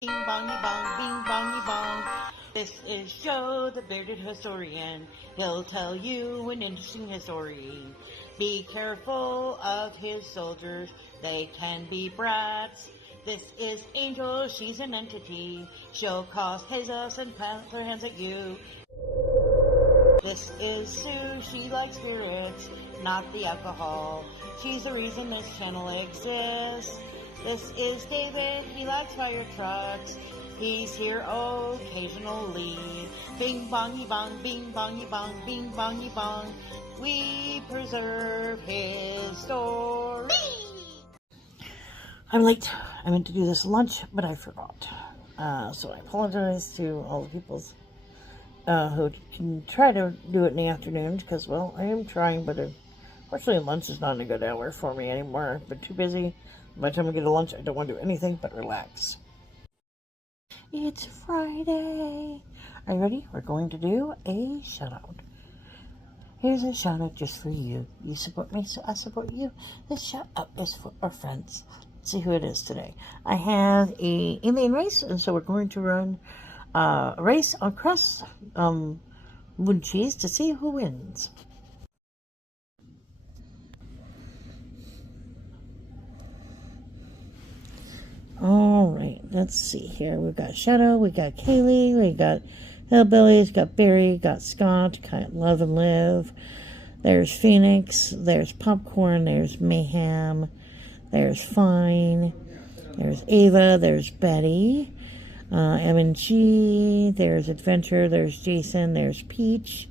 Bing bongy bong, bing bongy bong. This is Joe, the bearded historian. He'll tell you an interesting story. Be careful of his soldiers, they can be brats. This is Angel, she's an entity. She'll cause chaos and plant her hands at you. This is Sue, she likes spirits, not the alcohol. She's the reason this channel exists. This is David, he likes fire trucks. He's here occasionally. Bing bongy bong, bing bongy bong, bing bongy bong. We preserve his story. I'm late. I meant to do this lunch, but I forgot. So I apologize to all the people who can try to do it in the afternoons, because, well, I am trying, but unfortunately lunch is not a good hour for me anymore. I've been too busy. By the time I get to lunch, I don't want to do anything but relax. It's Friday. Are you ready? We're going to do a shout-out. Here's a shout-out just for you. You support me, so I support you. This shout-out is for our friends. Let's see who it is today. I have a alien race, and so we're going to run a race across wood cheese to see who wins. Alright, let's see here. We've got Shadow, we got Kaylee, we got Hillbillies, got Barry, got Scott, got Love and Live. There's Phoenix, there's Popcorn, there's Mayhem, there's Fine, there's Ava, there's Betty, M&G, there's Adventure, there's Jason, there's Peach,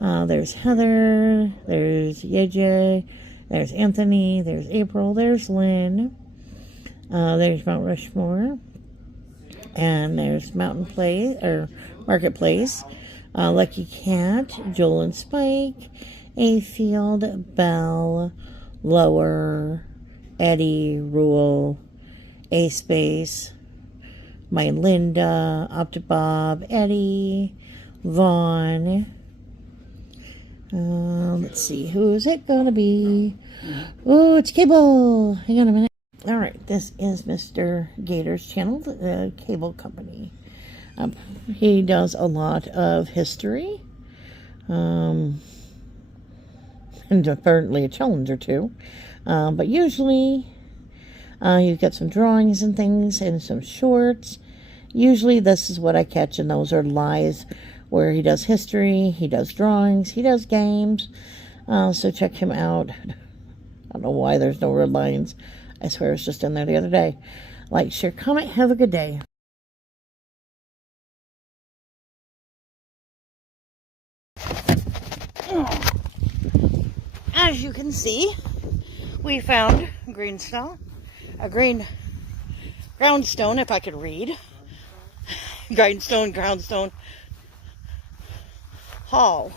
there's Heather, there's Yeje, there's Anthony, there's April, there's Lynn. There's Mount Rushmore, and there's Marketplace, Lucky Cat, Joel and Spike, Afield, Belle, Lower, Eddie, Rule, A-Space, my Linda, Optibob, Eddie, Vaughn. Let's see, who is it gonna be? Oh, it's Cable. Hang on a minute. Alright, this is Mr. Gator's channel, the cable company. He does a lot of history, and apparently a challenge or two, but usually you've got some drawings and things and some shorts. Usually this is what I catch, and those are live, where he does history, he does drawings, he does games, so check him out. I don't know why there's no red lines. I swear it was just in there the other day. Like, share, comment, have a good day. As you can see, we found a green groundstone, if I could read. Groundstone Hall.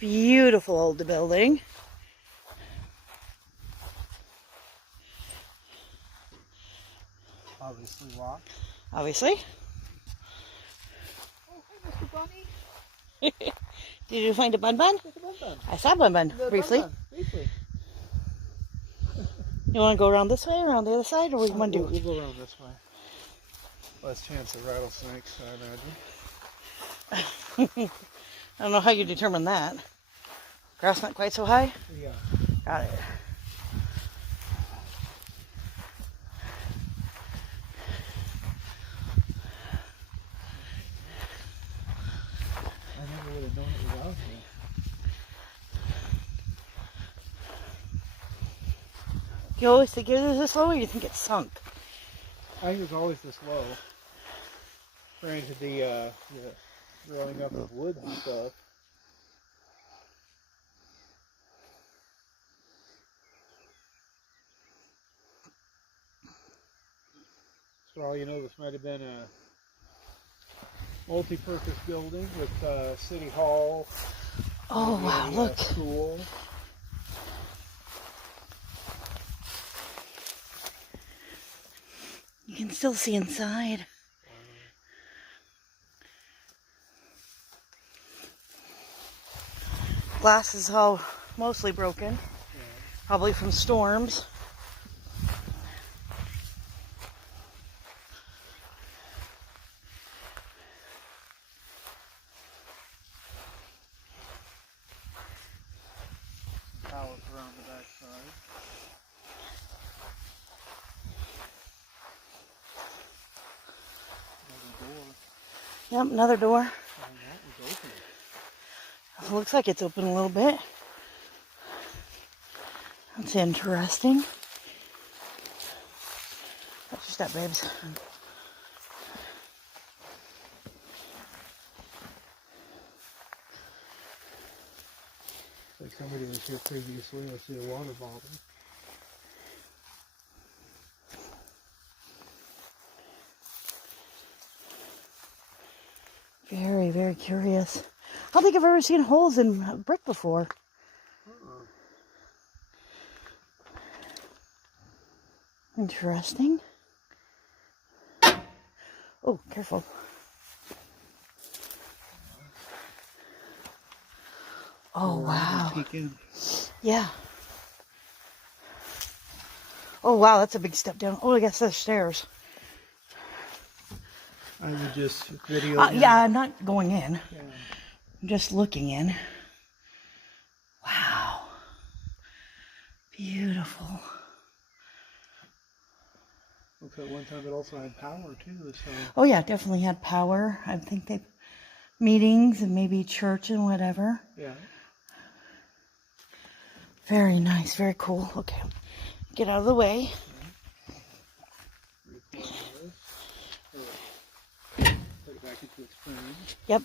Beautiful old building. Obviously locked. Obviously. Oh, hi, Mr. Bunny. Did you find a Bun Bun? There's a Bun Bun. I saw Bun Bun briefly. Briefly. You want to go around this way, around the other side, or what do you want to do? We'll go around this way. Less chance of rattlesnakes, I imagine. I don't know how you determine that. Grass not quite so high? Yeah. Got it. I never would have known it was out here. You always think it is this low, or you think it's sunk? I think it was always this low. Granted, the growing up of wood and stuff. For all you know, this might have been a multi-purpose building with City Hall. Oh, wow, look. School. You can still see inside. Glass is all mostly broken, probably from storms. Yep, another door. And that was open. Looks like it's open a little bit. That's interesting. Watch your step, babes. Like somebody was here previously. I see a water bottle. Very, very curious. I don't think I've ever seen holes in a brick before. Interesting. Oh, careful. Oh, wow. Peek in. Yeah. Oh, wow, that's a big step down. Oh, I guess there's stairs. I would just video. Yeah, I'm not going in. Yeah. I'm just looking in. Wow. Beautiful. Looks like one time it also had power too. So. Oh, yeah, definitely had power. I think they meetings and maybe church and whatever. Yeah. Very nice, very cool. Okay, get out of the way. Put it back into its frame. Yep.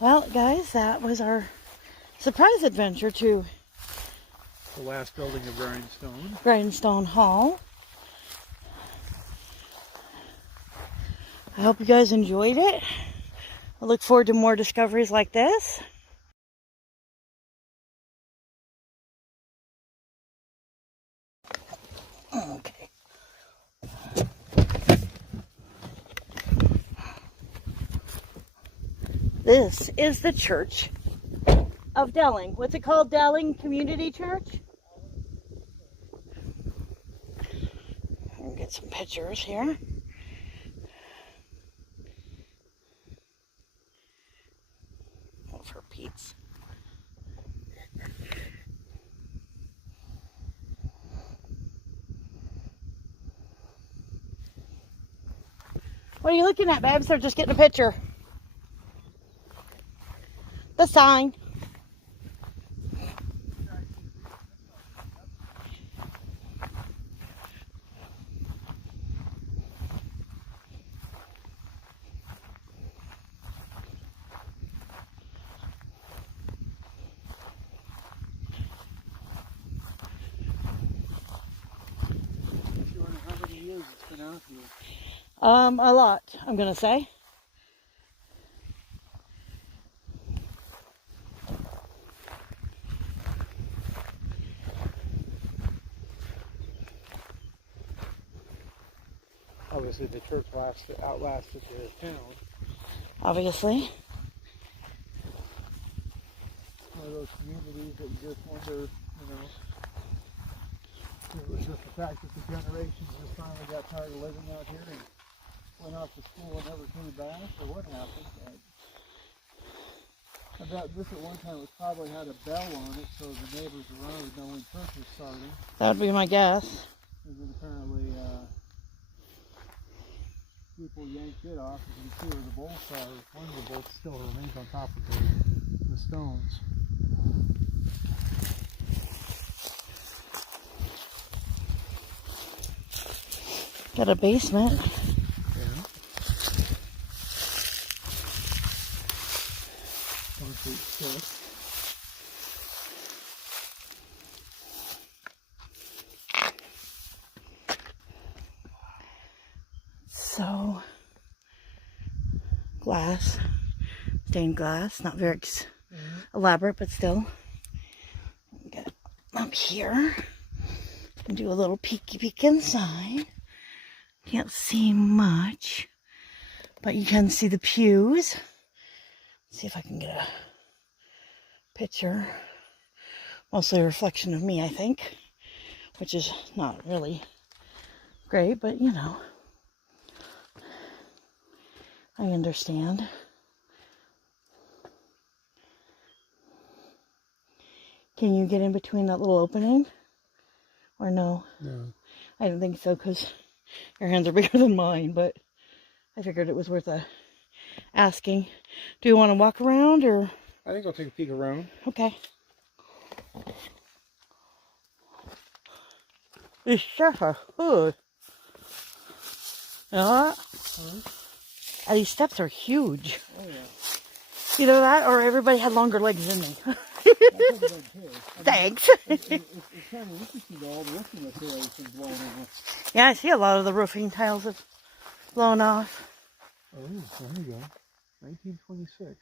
Well, guys, that was our surprise adventure to The last building of Grindstone. Grindstone Hall. I hope you guys enjoyed it. I look forward to more discoveries like this. Okay. This is the Church of Delling. What's it called? Delling Community Church? We'll get some pictures here. Oh, for Pete's. What are you looking at, babes? They're just getting a picture. The sign. How many years it's been out here? A lot, I'm gonna say. Obviously, the church outlasted the town. Obviously. One of those communities that you just wonder, you know, it was just the fact that the generations just finally got tired of living out here and went off to school and never came back, or what happened. I bet this at one time was probably had a bell on it so the neighbors around would know when church was starting. That would be my guess. And then apparently people yanked it off. You can see where the bolts are. One of the bolts still remains on top of the stones. Got a basement. Yeah. Concrete steps. So, glass, stained glass, not very elaborate, but still. Get up here and do a little peeky peek inside. Can't see much, but you can see the pews. Let's see if I can get a picture. Mostly a reflection of me, I think, which is not really great, but you know, I understand. Can you get in between that little opening? Or no? No. I don't think so, because your hands are bigger than mine, but I figured it was worth a asking. Do you want to walk around or? I think I'll take a peek around. Okay. It's such a hood. You know that? And these steps are huge. Oh yeah. Either that or everybody had longer legs than me. Thanks. It's kind of interesting though, all the roofing material has been blown off. Yeah, I see a lot of the roofing tiles have blown off. Oh, there you go. 1926.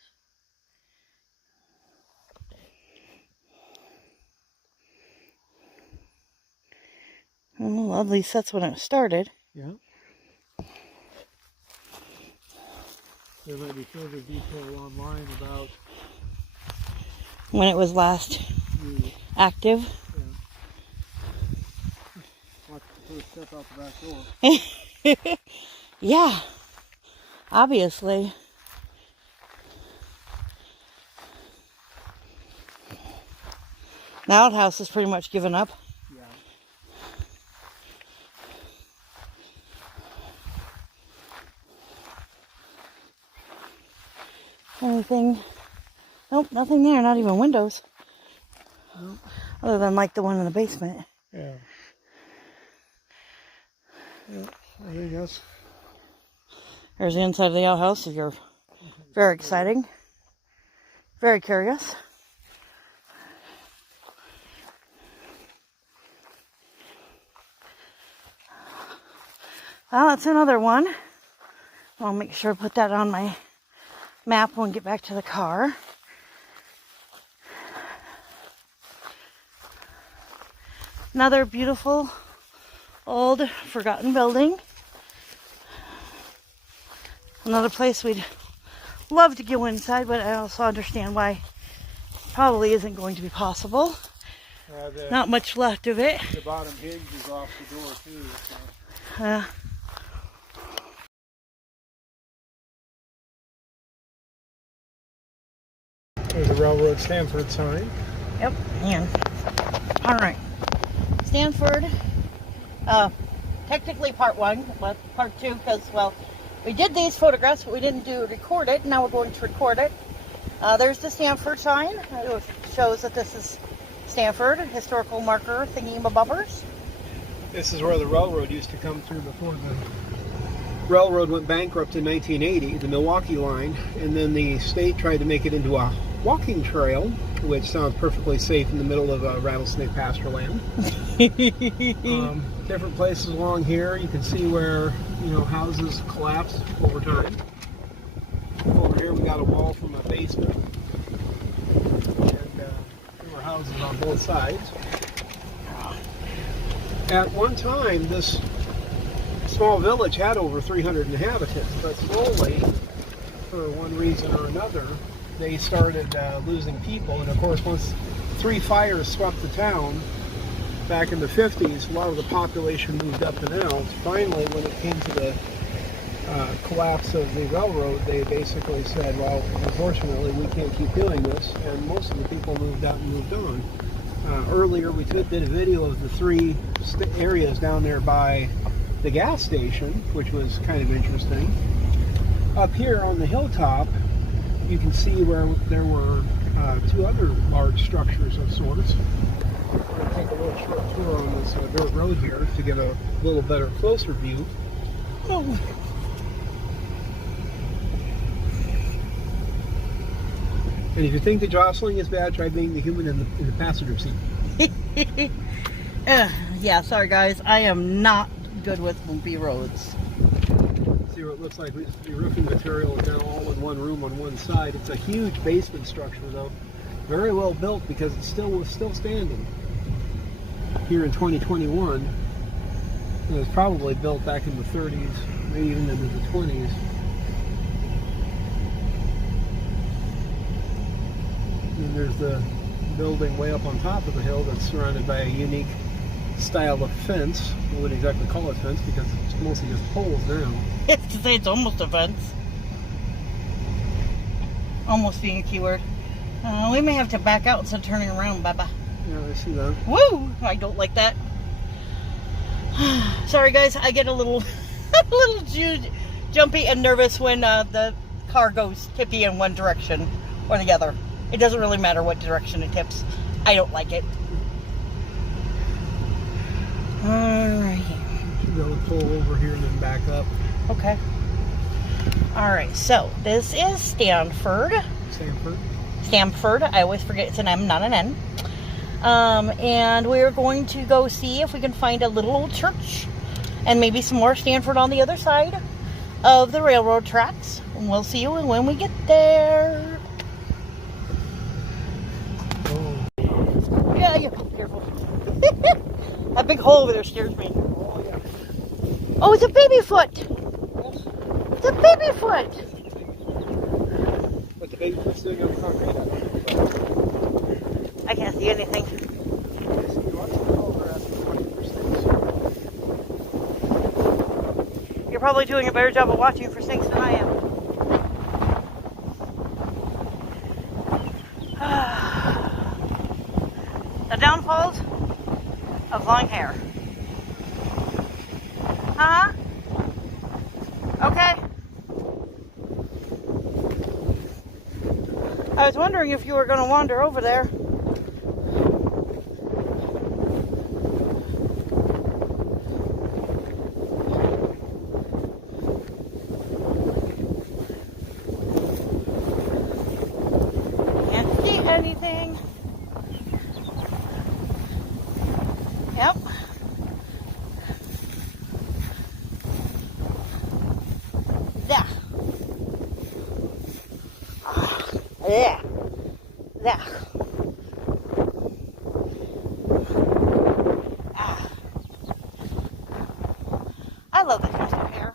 Oh, at least that's when it started. Yeah. There might be further detail online about When it was last active. Yeah. Watch the first step out the back door. Yeah, obviously. The outhouse is pretty much given up. Yeah. Anything? Nope, nothing there. Not even windows. Nope. Other than like the one in the basement. Yeah. Yeah, I think that's... There's the inside of the outhouse. You're very exciting. Very curious. Well, that's another one. I'll make sure I put that on my map when we get back to the car. Another beautiful, old, forgotten building. Another place we'd love to go inside, but I also understand why probably isn't going to be possible. Not much left of it. The bottom hinge is off the door too. So. There's a Railroad Stanford sign. Yep, and all right. Stanford, technically part one, but part two, because, well, we did these photographs, but we didn't record it. Now we're going to record it. There's the Stanford sign. It shows that this is Stanford, historical marker thingy-mabobbers. This is where the railroad used to come through before the railroad went bankrupt in 1980, the Milwaukee line, and then the state tried to make it into a walking trail, which sounds perfectly safe in the middle of rattlesnake pasture land. Different places along here, you can see where, you know, houses collapsed over time. Over here we got a wall from a basement, and there were houses on both sides. At one time, this small village had over 300 inhabitants, but slowly, for one reason or another, they started losing people. And of course, once 3 fires swept the town back in the 50s, a lot of the population moved up and out. Finally, when it came to the collapse of the railroad, they basically said, well, unfortunately, we can't keep doing this, and most of the people moved out and moved on. Earlier, we did a video of the 3 areas down there by the gas station, which was kind of interesting. Up here on the hilltop, you can see where there were 2 other large structures of sorts. We're going to take a little short tour on this dirt road here to get a little better, closer view. Oh. And if you think the jostling is bad, try being the human in the passenger seat. Yeah, sorry guys, I am not good with bumpy roads. See what it looks like. The roofing material is now all in one room on one side. It's a huge basement structure though. Very well built because it's still standing. Here in 2021. It was probably built back in the 30s, maybe even into the 20s. And there's the building way up on top of the hill that's surrounded by a unique style of fence. I wouldn't exactly call it fence because it's mostly just poles now. It's to say it's almost a fence. Almost being a keyword. We may have to back out instead of turning around, Baba. Yeah, I see that. Woo! I don't like that. Sorry guys, I get a little jumpy and nervous when the car goes tippy in one direction or the other. It doesn't really matter what direction it tips. I don't like it. Alright. Should be able to pull over here and then back up. Okay. Alright, so this is Stanford. Stamford. I always forget it's an M, not an N. And we're going to go see if we can find a little old church and maybe some more Stanford on the other side of the railroad tracks. And we'll see you when we get there. Oh. Yeah, be careful. That big hole over there scares me. Oh, yeah. Oh, it's a baby foot. It's a baby foot. But the baby foot's sitting on concrete. I can't see anything. You're probably doing a better job of watching for snakes than I am. The downfalls of long hair. Uh-huh. Okay. I was wondering if you were going to wander over there. Can't see anything. Yep. There. There. There. I love the taste of hair.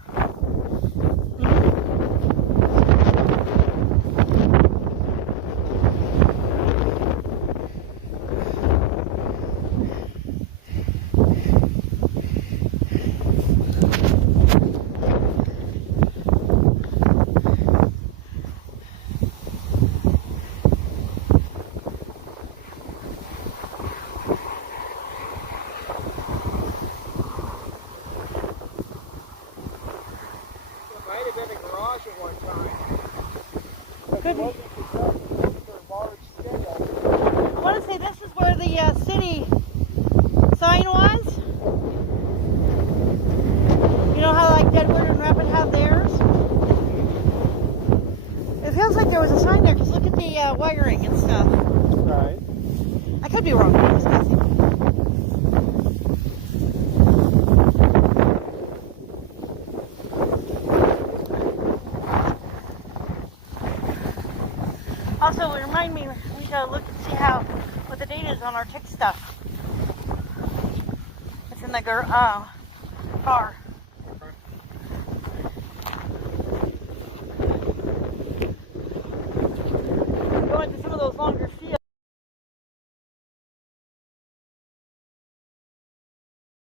Could be. I want to say this is where the city sign was. You know how like Deadwood and Rapid have theirs? It feels like there was a sign there because look at the wiring and stuff. Right. I could be wrong. I'm just guessing. Also, it remind me, we gotta look and see what the date is on our tick stuff. It's in the car.